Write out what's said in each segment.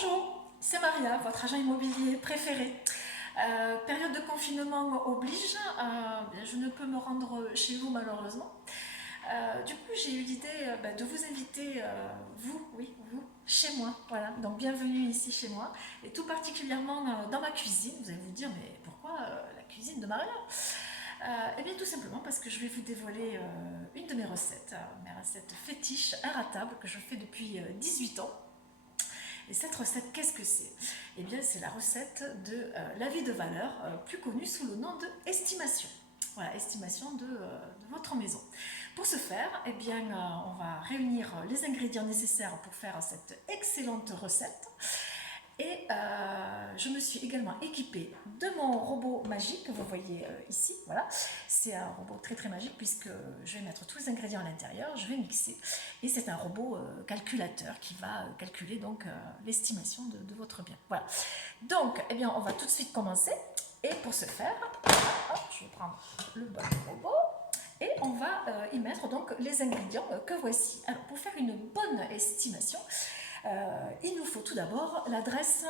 Bonjour, c'est Maria, votre agent immobilier préféré. Période de confinement oblige, je ne peux me rendre chez vous malheureusement. Du coup, j'ai eu l'idée de vous inviter, vous, chez moi. Voilà, donc bienvenue ici chez moi, et tout particulièrement dans ma cuisine. Vous allez vous dire, mais pourquoi la cuisine de Maria? Eh bien, tout simplement parce que je vais vous dévoiler une de mes recettes fétiches, irratables, que je fais depuis 18 ans. Et cette recette, qu'est-ce que c'est? Eh bien, c'est la recette de l'avis de valeur, plus connue sous le nom de estimation. Voilà, estimation de votre maison. Pour ce faire, eh bien, on va réunir les ingrédients nécessaires pour faire cette excellente recette. Et je me suis également équipée de mon robot magique que vous voyez ici. Voilà, c'est un robot très très magique puisque je vais mettre tous les ingrédients à l'intérieur, je vais mixer, et c'est un robot calculateur qui va calculer donc l'estimation de votre bien. Voilà. Donc, eh bien, on va tout de suite commencer. Et pour ce faire, hop, je vais prendre le bon robot. Et on va y mettre donc les ingrédients que voici. Alors, pour faire une bonne estimation, il nous faut tout d'abord l'adresse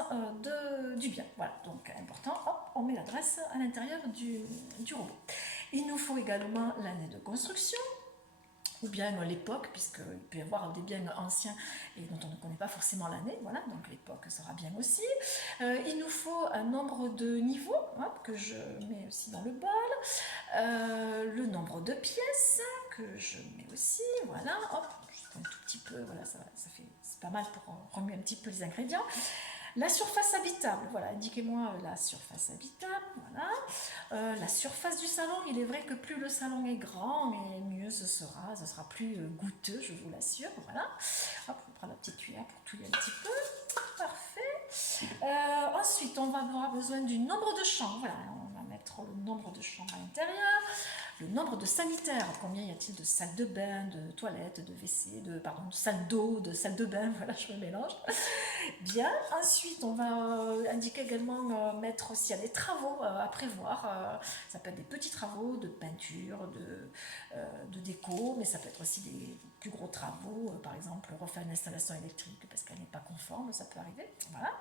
du bien. Voilà, donc important, hop, on met l'adresse à l'intérieur du robot. Il nous faut également l'année de construction, ou bien l'époque, puisqu'il peut y avoir des biens anciens et dont on ne connaît pas forcément l'année, voilà, donc l'époque sera bien aussi. Il nous faut un nombre de niveaux, hop, que je mets aussi dans le bol, le nombre de pièces, que je mets aussi, voilà, hop, juste un tout petit peu, voilà, ça fait, c'est pas mal pour remuer un petit peu les ingrédients. La surface habitable, voilà, indiquez-moi la surface habitable, voilà. La surface du salon, il est vrai que plus le salon est grand, et mieux ce sera plus goûteux, je vous l'assure, voilà. Hop, on prend la petite cuillère pour touiller un petit peu, parfait. Ensuite, on va avoir besoin du nombre de chambres, voilà, on va mettre le nombre de chambres à l'intérieur. Le nombre de sanitaires, combien y a-t-il de salles de bain, de toilettes, de WC, de salles d'eau, de salles de bain, voilà, je me mélange. Bien, ensuite on va indiquer également, mettre s'il y a des travaux à prévoir, ça peut être des petits travaux de peinture, de déco, mais ça peut être aussi des plus gros travaux, par exemple refaire une installation électrique parce qu'elle n'est pas conforme, ça peut arriver, voilà.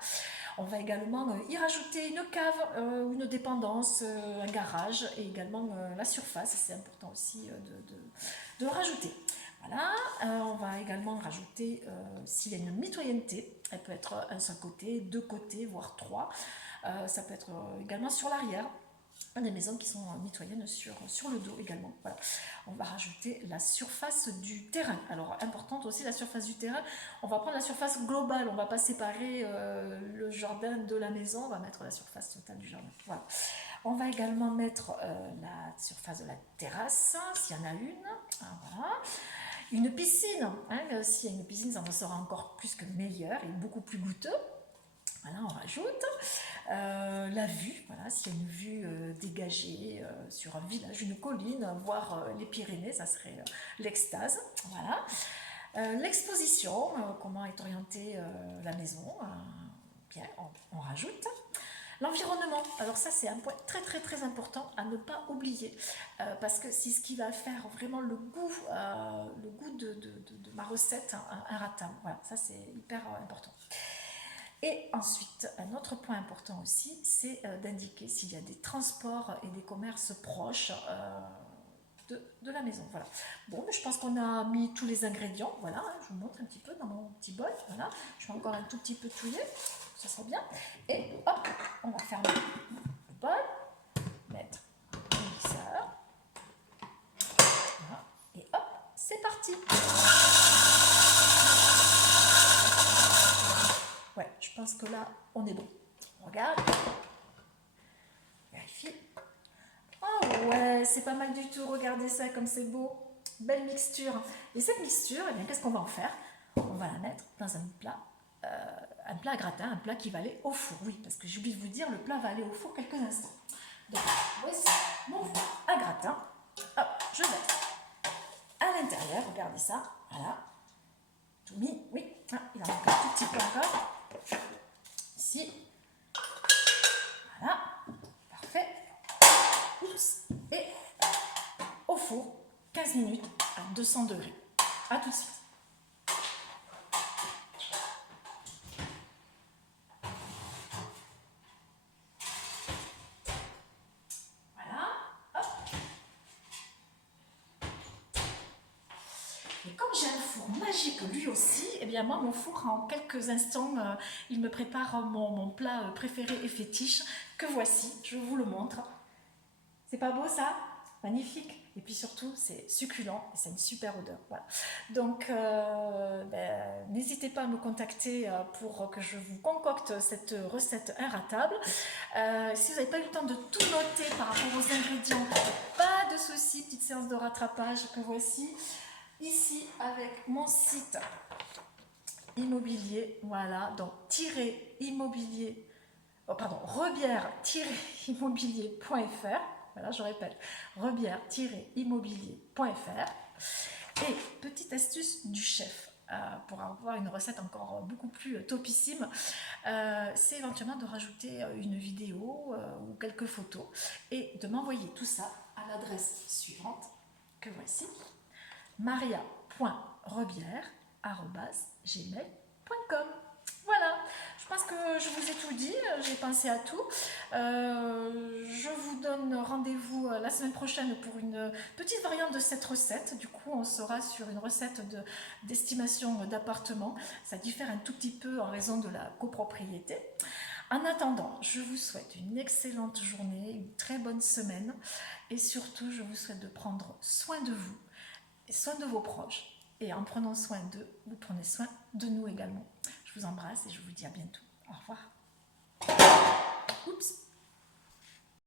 On va également y rajouter une cave, une dépendance, un garage, et également la surface, c'est important aussi de le rajouter. Voilà, on va également rajouter, s'il y a une mitoyenneté, elle peut être un seul côté, deux côtés, voire trois. Ça peut être également sur l'arrière. Des maisons qui sont mitoyennes sur le dos également. Voilà. On va rajouter la surface du terrain. Alors, importante aussi la surface du terrain. On va prendre la surface globale. On ne va pas séparer le jardin de la maison. On va mettre la surface totale du jardin. Voilà. On va également mettre la surface de la terrasse, s'il y en a une. Voilà. Une piscine. Hein, s'il y a une piscine, ça en sera encore plus que meilleur et beaucoup plus goûteux. Voilà, on rajoute la vue, voilà, s'il y a une vue dégagée sur un village, une colline, voire les Pyrénées, ça serait l'extase. Voilà. L'exposition, comment est orientée la maison, bien, on rajoute. L'environnement, alors ça c'est un point très très très important à ne pas oublier, parce que c'est ce qui va faire vraiment le goût de ma recette, irratable. Voilà, ça c'est hyper important. Et ensuite, un autre point important aussi, c'est d'indiquer s'il y a des transports et des commerces proches de la maison. Voilà. Bon, je pense qu'on a mis tous les ingrédients. Voilà, je vous montre un petit peu dans mon petit bol. Voilà, je vais encore un tout petit peu touiller, ça sera bien. Et hop, on va fermer le bol, mettre le mixeur. Voilà. Et hop, c'est parti. Ouais, je pense que là, on est bon. On regarde. Vérifie. Oh ouais, c'est pas mal du tout. Regardez ça, comme c'est beau. Belle mixture. Et cette mixture, eh bien, qu'est-ce qu'on va en faire? On va la mettre dans un plat à gratin, un plat qui va aller au four. Oui, parce que j'ai oublié de vous dire, le plat va aller au four quelques instants. Donc, voici mon four à gratin. Hop, je mets à l'intérieur. Regardez ça. Voilà. Tout mis. Oui, ah, il en manque un tout petit peu encore. Ici, voilà, parfait. Oups. Et au four, 15 minutes à 200 degrés. A tout de suite. magique lui aussi. Eh bien moi, mon four, en quelques instants, il me prépare mon plat préféré et fétiche, que voici, je vous le montre. C'est pas beau ça? Magnifique. Et puis surtout, c'est succulent et c'est une super odeur. Voilà. Donc, n'hésitez pas à me contacter pour que je vous concocte cette recette inratable. Si vous n'avez pas eu le temps de tout noter par rapport aux ingrédients, pas de souci, petite séance de rattrapage que voici. Ici, avec mon site immobilier, voilà, donc immobilier, oh, pardon, rebière-immobilier.fr. Voilà, je répète, rebière-immobilier.fr. Et petite astuce du chef, pour avoir une recette encore beaucoup plus topissime, c'est éventuellement de rajouter une vidéo ou quelques photos et de m'envoyer tout ça à l'adresse suivante, que voici, maria.rebière@gmail.com. Voilà, je pense que je vous ai tout dit, j'ai pensé à tout. Je vous donne rendez-vous la semaine prochaine pour une petite variante de cette recette. Du coup, on sera sur une recette d'estimation d'appartement. Ça diffère un tout petit peu en raison de la copropriété. En attendant, je vous souhaite une excellente journée, une très bonne semaine et surtout, je vous souhaite de prendre soin de vous et soin de vos proches. Et en prenant soin d'eux, vous prenez soin de nous également. Je vous embrasse et je vous dis à bientôt. Au revoir. Oups.